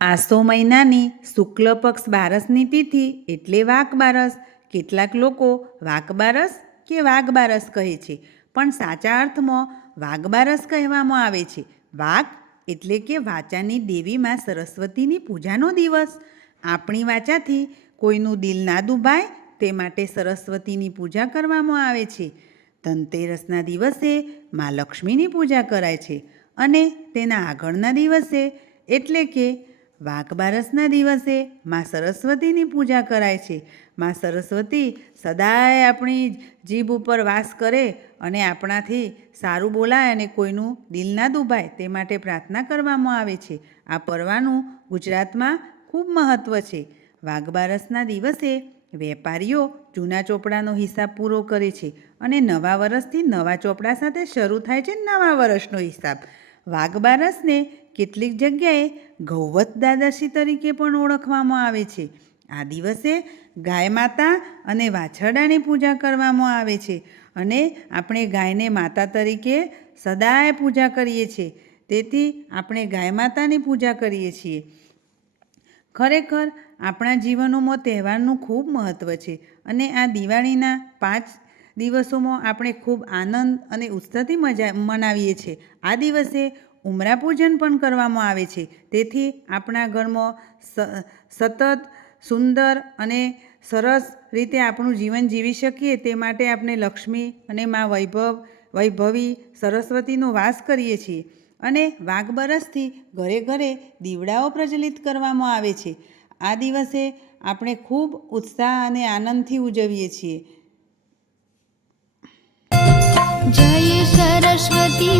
આસો મહિનાની શુક્લ પક્ષ બારસની તિથિ એટલે વાઘ બારસ. કેટલાક લોકો વાઘ બારસ કે વાઘ બારસ કહે છે, પણ સાચા અર્થમાં વાઘ બારસ કહેવામાં આવે છે. વાઘ એટલે કે વાચાની દેવી માં સરસ્વતીની પૂજાનો દિવસ. આપણી વાચાથી કોઈનું દિલ ના દુભાય તે માટે સરસ્વતીની પૂજા કરવામાં આવે છે. ધનતેરસના દિવસે મા લક્ષ્મીની પૂજા કરાય છે અને તેના આગળના દિવસે એટલે કે વાઘ બારસના દિવસે મા સરસ્વતીની પૂજા કરાય છે. મા સરસ્વતી સદાય આપણી જીભ ઉપર વાસ કરે અને આપણાથી સારું બોલાય અને કોઈનું દિલ ના દુભાય તે માટે પ્રાર્થના કરવામાં આવે છે. આ પર્વનું ગુજરાતમાં ખૂબ મહત્ત્વ છે. વાઘ બારસના દિવસે વેપારીઓ જૂના ચોપડાનો હિસાબ પૂરો કરે છે અને નવા વર્ષથી નવા ચોપડા સાથે શરૂ થાય છે નવા વર્ષનો હિસાબ. વાઘ બારસને કેટલીક જગ્યાએ ગૌવત દ્વાદશી તરીકે પણ ઓળખવામાં આવે છે. આ દિવસે ગાય માતા અને વાછરડાની પૂજા કરવામાં આવે છે અને આપણે ગાયને માતા તરીકે સદાય પૂજા કરીએ છીએ. તેથી આપણે ગાય માતાની પૂજા કરીએ છીએ. ખરેખર આપણા જીવનોમાં તહેવારનું ખૂબ મહત્ત્વ છે અને આ દિવાળીના 5 દિવસોમાં આપણે ખૂબ આનંદ અને ઉત્સાહથી મનાવીએ છીએ. આ દિવસે ઉમરા પૂજન પણ કરવામાં આવે છે. તેથી આપણા ઘરમાં સતત સુંદર અને સરસ રીતે આપણું જીવન જીવી શકીએ તે માટે આપણે લક્ષ્મી અને મા વૈભવી સરસ્વતીનો વાસ કરીએ છીએ. અને વાઘ બરસથી ઘરે ઘરે દીવડાઓ પ્રજ્વલિત કરવામાં આવે છે. આ દિવસે આપણે ખૂબ ઉત્સાહ અને આનંદથી ઉજવીએ છીએ. જય સરસ્વતી